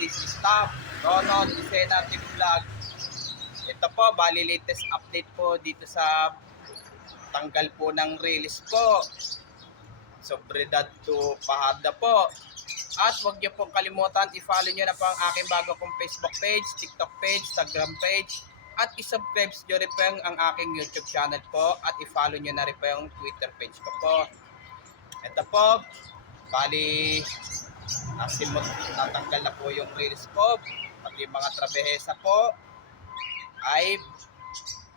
this is Top Ronald Lucena Team Vlog. Ito po, bali latest update po dito sa tanggal po ng release po. Sobredad to Pahada po. At huwag niyo pong kalimutan, i-follow niyo na po ang aking bago kong Facebook page, TikTok page, Instagram page. At i-subscribe niyo rin po ang aking YouTube channel po. At i-follow niyo na rin po yung Twitter page ko po. Ito po, bali natanggal na po yung release po. Pati mga trabehesa po ay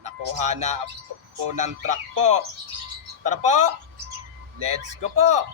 nakuha na po ng truck po. Tara po, let's go po!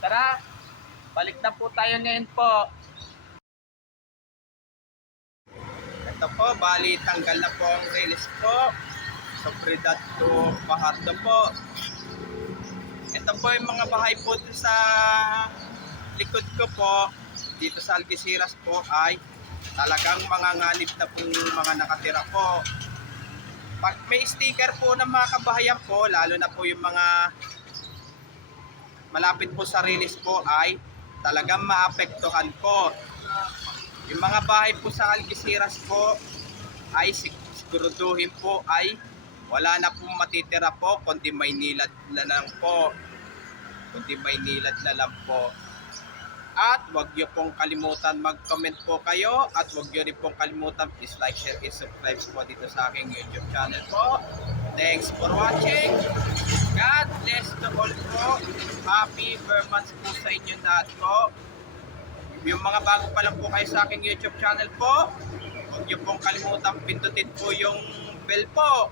Tara, balik na po tayo ngayon po. Ito po, bali tanggal na po ang release po. Sobredad to Pahada po. Ito Ito po yung mga bahay po dito sa likod ko po, dito sa Algeciras po ay talagang mga nganib na pong mga nakatira po. Pag may sticker po ng mga kabahayan po, lalo na po yung mga malapit po sa release po ay talagang maapektuhan po. Yung mga bahay po sa Algeciras po ay siguraduhin po ay wala na pong matitira po kundi may nilad na lang po. Kundi may nilad na lang po. At huwag niyo pong kalimutan mag-comment po kayo at huwag niyo rin pong kalimutan please like, share, and subscribe po dito sa aking YouTube channel po. Thanks for watching. God bless the all po. Happy Burmans po sa inyo lahat po. Yung mga bago pa lang po kayo sa aking YouTube channel po, huwag niyo pong kalimutan pindutin po yung bell po